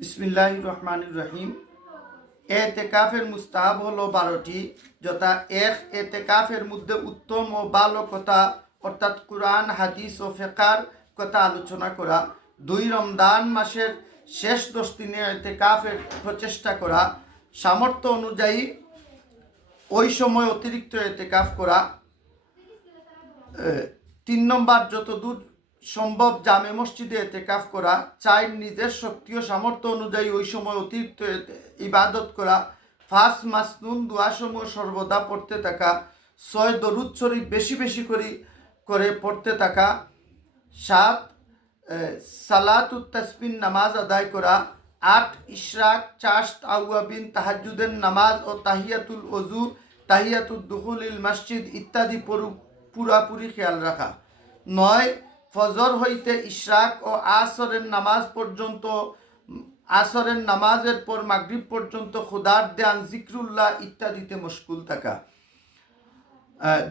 বিসমিল্লাহ রহমান রহিম এতেকাফের মুস্তাহাব হলো বারোটি, যথা এক এতেকাফের মধ্যে উত্তম ও ভালো কথা, অর্থাৎ কোরআন, হাদিস ও ফেকার কথা আলোচনা করা। দুই রমদান মাসের শেষ দশ দিনে এতেকাফের প্রচেষ্টা করা। সামর্থ্য অনুযায়ী ওই সময় অতিরিক্ত এতেকাফ করা। তিন নম্বর, যতদূর সম্ভব জামে মসজিদে এতেকাফ করা চাই নিজের শক্তি ও সামর্থ্য অনুযায়ী ওই সময় অতিরিক্ত ইবাদত করা ফার্স্ট মাসনুন, দোয়াসমূহ সর্বদা পড়তে থাকা, ছয় দরুদ শরীফ বেশি বেশি করে করে পড়তে থাকা, সাত সালাতুত তাসবিন নামাজ আদায় করা, আট, ইশরাক চাষ্ট আউয়াবিন তাহাজুদের নামাজ ও তাহিয়াতুল অজু তাহিয়াতুল দুহুলিল মসজিদ ইত্যাদি পরু- পুরাপুরি খেয়াল রাখা, নয় ফজর হইতে ইশরাক ও আসরের নামাজ পর্যন্ত, আসরের নামাজের পর মাগরিব পর্যন্ত খুদার দেয়ান, জিক্রুল্লাহ ইত্যাদিতে মশগুল থাকা।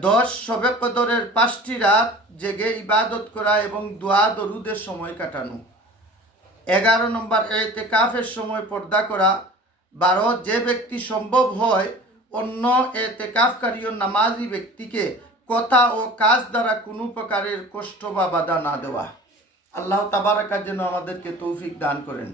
দশ শবে কদরের পাঁচটি রাত জেগে ইবাদত করা এবং দোয়া দরুদের সময় কাটানো। এগারো নম্বর এতে কাফের সময় পর্দা করা। বারো, যে ব্যক্তি সম্ভব হয় অন্য এতে কাফকারী নামাজি ব্যক্তিকে কথা ও কাজ দ্বারা কোনো প্রকারের কষ্ট বা বাধা না দেওয়া। আল্লাহ তাবারাকার যেন আমাদেরকে তৌফিক দান করেন।